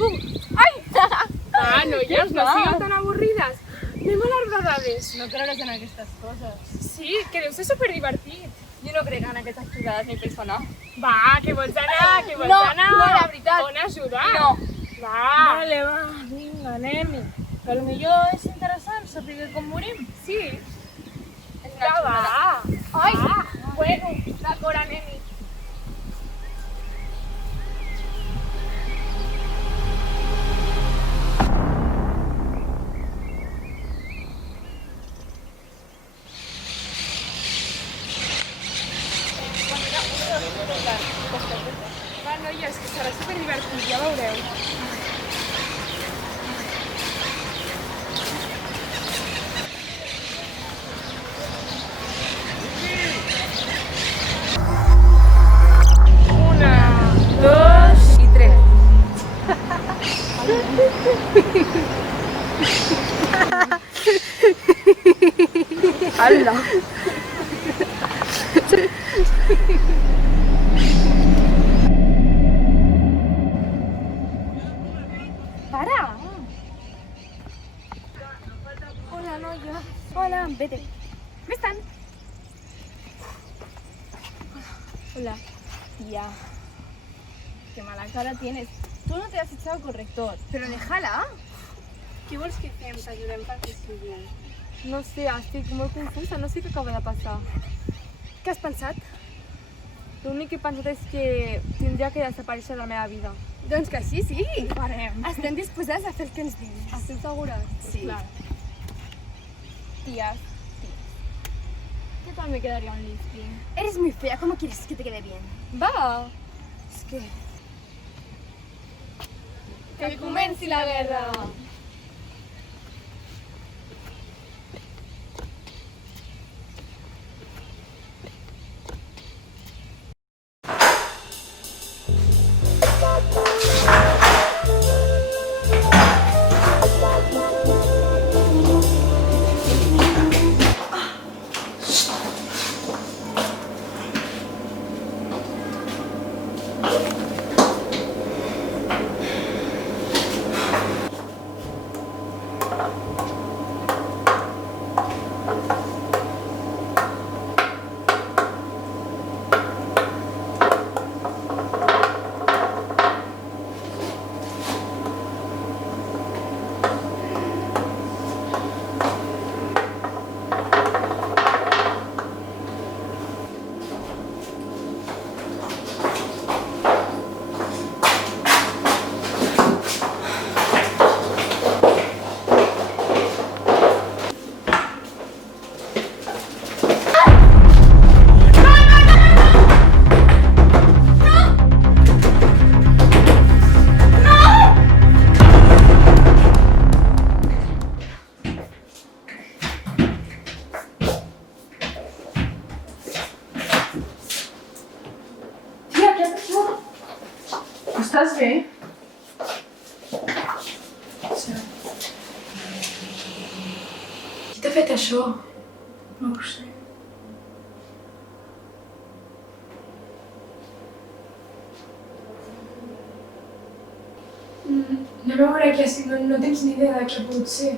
Ai! Ah, noies, no sigueu tan avorrides. Anem a l'arbre d'aves. No creus en aquestes coses. Sí, que deu ser superdivertit. Jo no crec en aquestes jugades ni persona. Va, que vols anar, que vols No, anar. no, la veritat. On ajudar? No. Va. Vale, va, vinga, anem-hi. Que potser és interessant saber com morim. Sí, És una ja va. xulada. Ai! Va. Bueno, d'acord, anem-hi. Va, noies, que serà superdivertit, ja veureu. Una, Dos i tres. Hola. Para. Hola, noia. Hola, vete. ¿Ves-te'n? Hola. Tía. Qué mala cara tienes. Tú no te has echado corrector. Però déjala. Què vols que fem? T'ajudem perquè sigui. No sé, estic molt confusa. No sé què acaba de passar. Què has pensat? L'únic que he pensat és que tindria que desaparèixer de la meva vida. Doncs que així sigui. Ho farem. Estem disposats a fer el que ens diguis. ¿Estás segura? Sí. Claro. Tías. ¿Qué tal me quedaría un lifting? Eres muy fea, ¿cómo quieres que te quede bien? Va. Es que... Que comenci la guerra. Estàs bé? Qui t'ha fet això? No ho sé. Anem a veure què ha sigut, no tens ni idea de què pot ser.